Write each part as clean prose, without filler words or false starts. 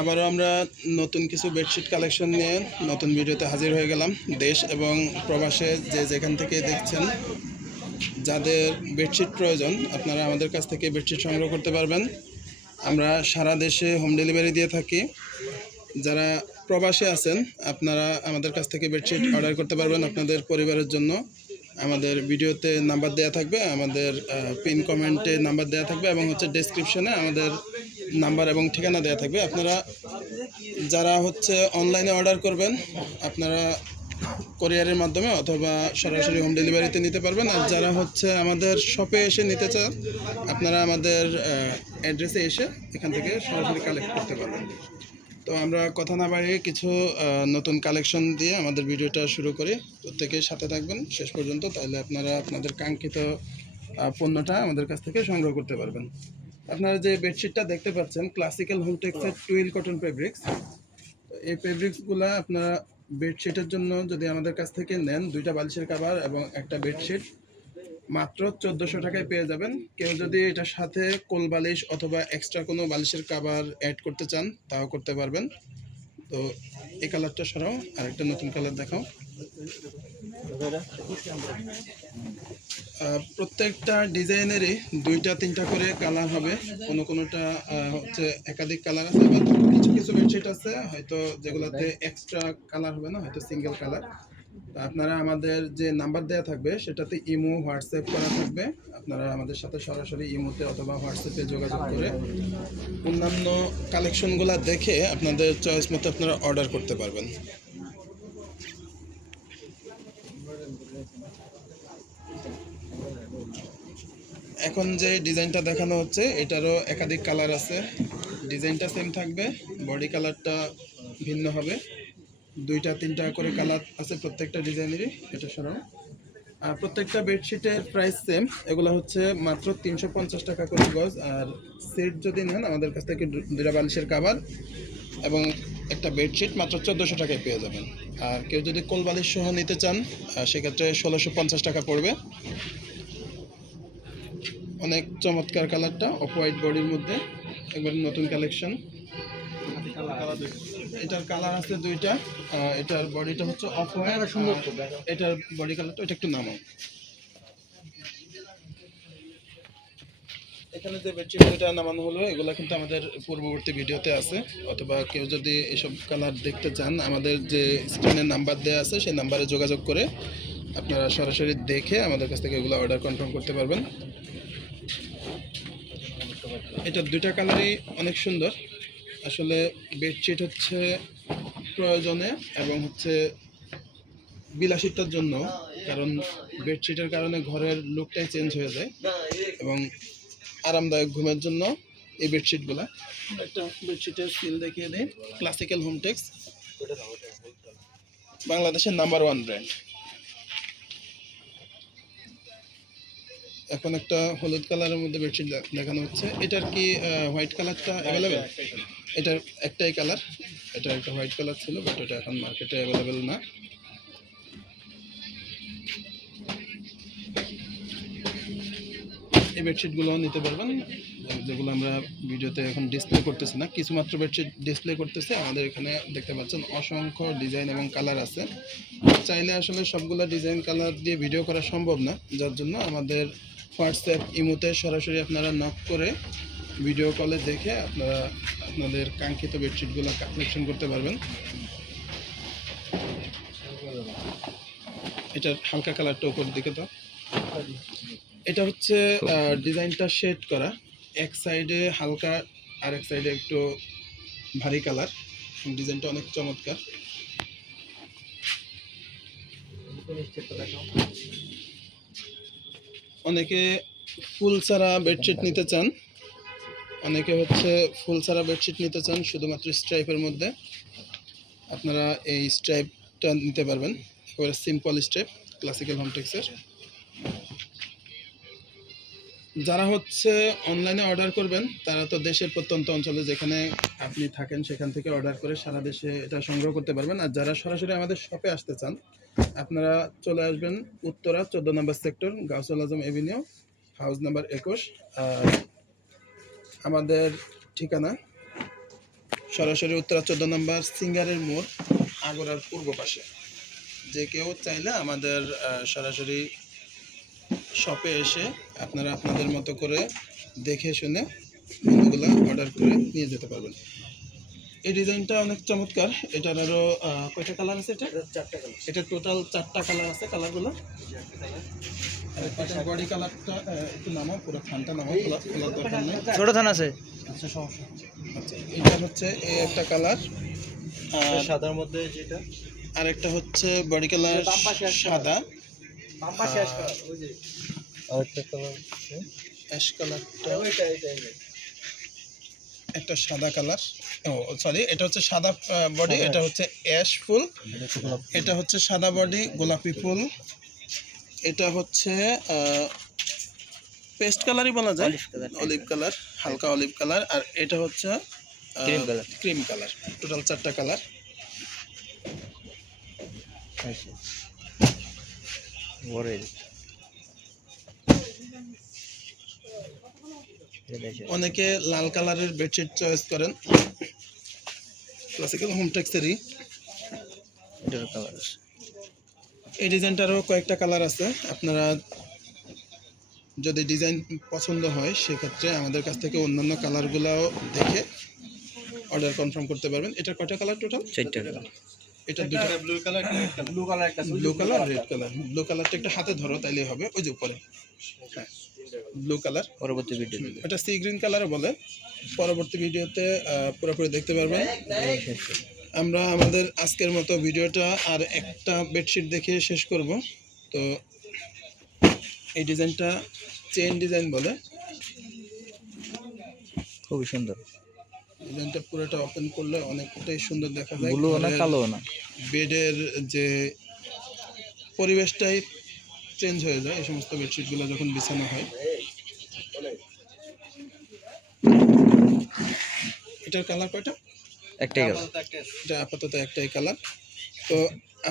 আবারও আমরা নতুন কিছু বেডশিট কালেকশন নিয়ে নতুন ভিডিওতে হাজির হয়ে গেলাম। দেশ এবং প্রবাসে যে যেখান থেকে দেখছেন, যাদের বেডশিট প্রয়োজন আপনারা আমাদের কাছ থেকে বেডশিট সংগ্রহ করতে পারবেন। আমরা সারা দেশে হোম ডেলিভারি দিয়ে থাকি। যারা প্রবাসে আছেন আপনারা আমাদের কাছ থেকে বেডশিট অর্ডার করতে পারবেন আপনাদের পরিবারের জন্য। আমাদের ভিডিওতে নাম্বার দেওয়া থাকবে, আমাদের পিন কমেন্টে নাম্বার দেওয়া থাকবে এবং ডেসক্রিপশনে আমাদের নাম্বার এবং ঠিকানা দেওয়া থাকবে। আপনারা যারা অনলাইনে অর্ডার করবেন আপনারা কোরিয়ারের মাধ্যমে অথবা সরাসরি হোম ডেলিভারিতে নিতে পারবেন। আর যারা আমাদের শপে এসে নিতে চান আপনারা আমাদের অ্যাড্রেসে এসে এখান থেকে সরাসরি কালেক্ট করতে পারবেন। তো আমরা কথা না বাড়িয়ে কিছু নতুন কালেকশন দিয়ে আমাদের ভিডিওটা শুরু করি। প্রত্যেকেই সাথে থাকবেন শেষ পর্যন্ত, তাহলে আপনারা আপনাদের কাঙ্ক্ষিত পণ্যটা আমাদের কাছ থেকে সংগ্রহ করতে পারবেন। আপনারা যে বেডশিটটা দেখতে পাচ্ছেন ক্লাসিক্যাল হোমটেক্সের টুইল কটন ফেব্রিক্স। এই ফেব্রিক্সগুলো আপনারা বেডশিটের জন্য যদি আমাদের কাছ থেকে নেন, 2টা বালিশের কভার এবং একটা বেডশিট মাত্র 1400 টাকায় পেয়ে যাবেন। কেউ যদি এটার সাথে কোল বালিশ অথবা এক্সট্রা কোনো বালিশের কভার অ্যাড করতে চান তাও করতে পারবেন। তো এই কালারটা সরাও, আরেকটা নতুন কালার দেখাও। প্রত্যেকটা ডিজাইনেরই 2টা-3টা করে কালার হবে, কোনোটা একাধিক কালার আছে, বা কিছু কিছু বেডশিট আছে হয়তো যেগুলোতে এক্সট্রা কালার হবে না, হয়তো সিঙ্গেল কালার। আপনারা আমাদের যে নাম্বার দেওয়া থাকবে সেটাতে ইমো হোয়াটসঅ্যাপ করা থাকবে। আপনারা আমাদের সাথে সরাসরি ইমোতে অথবা হোয়াটসঅ্যাপে যোগাযোগ করে অন্যান্য কালেকশনগুলো দেখে আপনাদের চয়েস মতো আপনারা অর্ডার করতে পারবেন। এখন যে ডিজাইনটা দেখানো হচ্ছে এটারও একাধিক কালার আছে। ডিজাইনটা সেম থাকবে, বডি কালারটা ভিন্ন হবে। 2টা-3টা করে কালার আছে প্রত্যেকটা ডিজাইনেরই। এটা সরাও। আর প্রত্যেকটা বেডশিটের প্রাইস সেম। এগুলো মাত্র 350 টাকা করে গজ। আর সেট যদি নেন আমাদের কাছ থেকে 2টা বালিশের কভার এবং একটা বেডশিট মাত্র 1400 টাকায় পেয়ে যাবেন। আর কেউ যদি কোল বালিশ সহ নিতে চান সেক্ষেত্রে 1650 টাকা পড়বে। অনেক চমৎকার কালারটা, অফ হোয়াইট বডির মধ্যে, একবার নতুন কালেকশন। এটার কালার আছে 2টা। এটার বডিটা অফ হোয়াইট, এটার বডি কালারটা এটা একটু নামাও। এখানে যে বেডশিট যেটা নামানো হলো এগুলো কিন্তু আমাদের পূর্ববর্তী ভিডিওতে আছে, অথবা কেউ যদি এসব কালার দেখতে চান আমাদের যে স্ক্রিনের নাম্বার দেওয়া আছে সেই নাম্বারে যোগাযোগ করে আপনারা সরাসরি দেখে আমাদের কাছ থেকে এগুলো অর্ডার কনফার্ম করতে পারবেন। এটার 2টা কালারই অনেক সুন্দর। আসলে বেডশিট প্রয়োজনে এবং বিলাসিতার জন্য, কারণ বেডশিটের কারণে ঘরের লুকটাই চেঞ্জ হয়ে যায় এবং আরামদায়ক ঘুমের জন্য এই বেডশিটগুলা। একটা বেডশিটের ফিল দেখিয়ে দেয়। ক্লাসিক্যাল হোমটেক্স বাংলাদেশের নাম্বার 1 ব্র্যান্ড। এখন একটা হলুদ কালারের মধ্যে বেডশিট দেখানো হচ্ছে। এটার কি হোয়াইট কালারটা অ্যাভেলেবেল? এটার একটাই কালার, এটা একটা হোয়াইট কালার ছিল, বাট এটা এখন মার্কেটে অ্যাভেলেবেল না। এই বেডশিটগুলো নিতে পারবেন, যেগুলো আমরা ভিডিওতে এখন ডিসপ্লে করতেছি না, কিছু মাত্র বেডশিট ডিসপ্লে করতেছে। আমাদের এখানে দেখতে পাচ্ছেন অসংখ্য ডিজাইন এবং কালার আছে। চাইলে আসলে সবগুলো ডিজাইন কালার দিয়ে ভিডিও করা সম্ভব না, যার জন্য আমাদের হোয়াটসঅ্যাপ ইমোতে সরাসরি আপনারা নক করে ভিডিও কলে দেখে আপনারা আপনাদের কাঙ্ক্ষিত বেডশিটগুলো কালেকশন করতে পারবেন। এটার হালকা কালারটা উপর দিকে তো, এটা ডিজাইনটা শেড করা, এক সাইডে হালকা আর এক সাইডে একটু ভারী কালার। ডিজাইনটা অনেক চমৎকার। অনেকে ফুল ছাড়া বেডশিট নিতে চান, অনেকে ফুল ছাড়া বেডশিট নিতে চান শুধুমাত্র স্ট্রাইপের মধ্যে। আপনারা এই স্ট্রাইপটা নিতে পারবেন, একেবারে সিম্পল স্ট্রাইপ ক্লাসিক্যাল হোমটেক্সের। যারা অনলাইনে অর্ডার করবেন তারা তো দেশের প্রত্যন্ত অঞ্চলে যেখানে আপনি থাকেন সেখান থেকে অর্ডার করে সারা দেশে এটা সংগ্রহ করতে পারবেন। আর যারা সরাসরি আমাদের শপে আসতে চান আপনারা চলে আসবেন উত্তরা 14 নম্বর সেক্টর, গাউসুল আজম এভিনিউ, হাউস নাম্বার 21। আমাদের ঠিকানা সরাসরি উত্তরা 14 নম্বর সিঙ্গারের মোড়, আগরার পূর্ব পাশে। যে কেউ চাইলে আমাদের সরাসরি শপে এসে আপনারা আপনাদের মতো করে দেখে শুনে পণ্যগুলো অর্ডার করে নিয়ে যেতে পারবেন। এই ডিজাইনটা অনেক চমৎকার। এটার আরও কয়টা কালার আছে? এটা 4টা কালার। এটা টোটাল 4টা কালার আছে। কালারগুলো বডি কালারটা একটু নামাও, পুরো থানটা নামাও, খোলার দরকার নেই। ছোট থান আছে। আচ্ছা, সমস্যা। আচ্ছা, এটা হচ্ছে এই একটা কালার, আর সাদার মধ্যে যেটা আরেকটা হচ্ছে বডি কালার সাদা, আরেকটা কালার অ্যাশ কালারটা একটা সাদা কালার। ও সরি, এটা হচ্ছে সাদা বডি, এটা হচ্ছে অ্যাশ ফুল, এটা হচ্ছে সাদা বডি গোলাপি ফুল, এটা হচ্ছে পেস্ট কালারই বলা যায়, অলিভ কালার, হালকা অলিভ কালার, আর এটা হচ্ছে ক্রিম কালার। টোটাল 4টা কালার। অনেকে লাল কালারের বেডশিট চয়েস করেন, ক্লাসিক্যাল হোমটেক্সেরই। এই ডিজাইনটারও কয়েকটা কালার আছে। আপনারা যদি ডিজাইন পছন্দ হয় সেক্ষেত্রে আমাদের কাছ থেকে অন্যান্য কালারগুলোও দেখে অর্ডার কনফার্ম করতে পারবেন। এটা কয়টা কালার টোটাল? 4টা কালার। এটা দুটো blue colour, blue colour, red colour. Blue কালারটা একটু হাতে ধরো তাইলেই হবে, ওই যে উপরে। হ্যাঁ, ব্লু কালার। পরবর্তী ভিডিও এটা সি গ্রিন কালারও বলে। পরবর্তী ভিডিওতে পুরোপুরি দেখতে পারবেন। আমরা আমাদের আজকের মতো ভিডিওটা আর একটা বেডশিট দেখে শেষ করব। তো এই ডিজাইনটা চেইন ডিজাইন বলে, খুবই সুন্দর। ডিজাইনটা পুরোটা ওপেন করলে অনেকটাই সুন্দর দেখা যায়। ব্লু না কালো না, বেডের যে পরিবেশটাই চেঞ্জ হয়ে যায় এই সমস্ত বেডশিটগুলো যখন বিছানো হয়। এটার কালার কয়টা? একটাই কালার। এটা আপাতত একটাই কালার। তো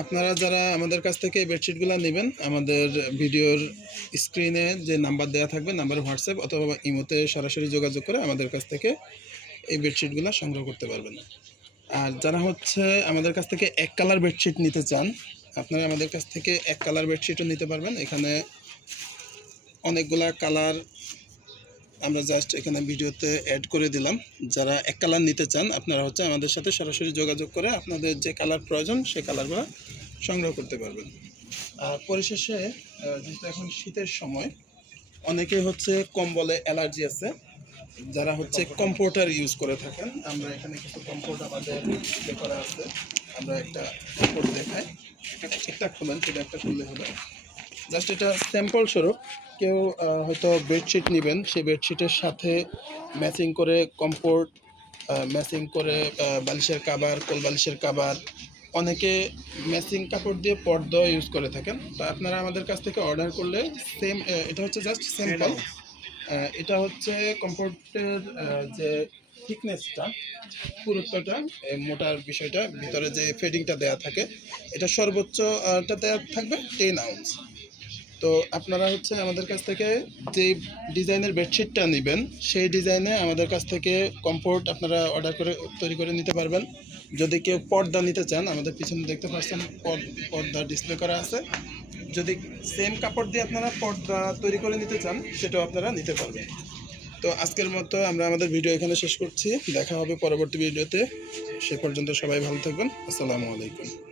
আপনারা যারা আমাদের কাছ থেকে এই বেডশিটগুলো নেবেন, আমাদের ভিডিওর স্ক্রিনে যে নাম্বার দেওয়া থাকবে, নাম্বারে হোয়াটসঅ্যাপ অথবা ইমোতে সরাসরি যোগাযোগ করে আমাদের কাছ থেকে এই বেডশিটগুলো সংগ্রহ করতে পারবেন। আর যারা হচ্ছে আমাদের কাছ থেকে এক কালার বেডশিট নিতে চান, আপনারা আমাদের কাছ থেকে এক কালার বেডশিটও নিতে পারবেন। এখানে অনেকগুলা কালার আমরা জাস্ট এখানে ভিডিওতে অ্যাড করে দিলাম। যারা এক কালার নিতে চান আপনারা হচ্ছে আমাদের সাথে সরাসরি যোগাযোগ করে আপনাদের যে কালার প্রয়োজন সেই কালারগুলো সংগ্রহ করতে পারবেন। আর পরিশেষে যেহেতু এখন শীতের সময়, অনেকেই হচ্ছে কম্বলে অ্যালার্জি আছে, যারা হচ্ছে কমফোর্টার ইউজ করে থাকেন। আমরা এখানে কিছু কমফোর্ট আমাদের ডিসপ্লে করা আছে। আমরা একটা কমফোর্ট দেখাই। একটা খুলেন, সেটা একটা খুললে হবে। জাস্ট এটা স্যাম্পল স্বরূপ। কেউ হয়তো বেডশিট নেবেন, সেই বেডশিটের সাথে ম্যাচিং করে কমফোর্ট, ম্যাচিং করে বালিশের কাভার, কোল বালিশের কাভার, অনেকে ম্যাচিং কাপড় দিয়ে পর্দা ইউজ করে থাকেন। তো আপনারা আমাদের কাছ থেকে অর্ডার করলে সেম, এটা হচ্ছে জাস্ট স্যাম্পল। এটা হচ্ছে কমফোর্টের যে থিকনেসটা, পুরুত্বটা, মোটার বিষয়টা, ভিতরে যে ফেডিংটা দেওয়া থাকে, এটা সর্বোচ্চটা দেওয়া থাকবে 10 আউন্স। তো আপনারা হচ্ছে আমাদের কাছ থেকে যে ডিজাইনের বেডশিটটা নেবেন সেই ডিজাইনে আমাদের কাছ থেকে কমফোর্ট আপনারা অর্ডার করে তৈরি করে নিতে পারবেন। যদি কেউ পর্দা নিতে চান, আমাদের পিছনে দেখতে পাচ্ছেন পর্দা ডিসপ্লে করা আছে। যদি সেম কাপড় দিয়ে আপনারা পর্দা তৈরি করে নিতে চান, সেটাও আপনারা নিতে পারবেন। তো আজকের মতো আমরা আমাদের ভিডিও এখানে শেষ করছি। দেখা হবে পরবর্তী ভিডিওতে। সে পর্যন্ত সবাই ভালো থাকবেন। আসসালামু আলাইকুম।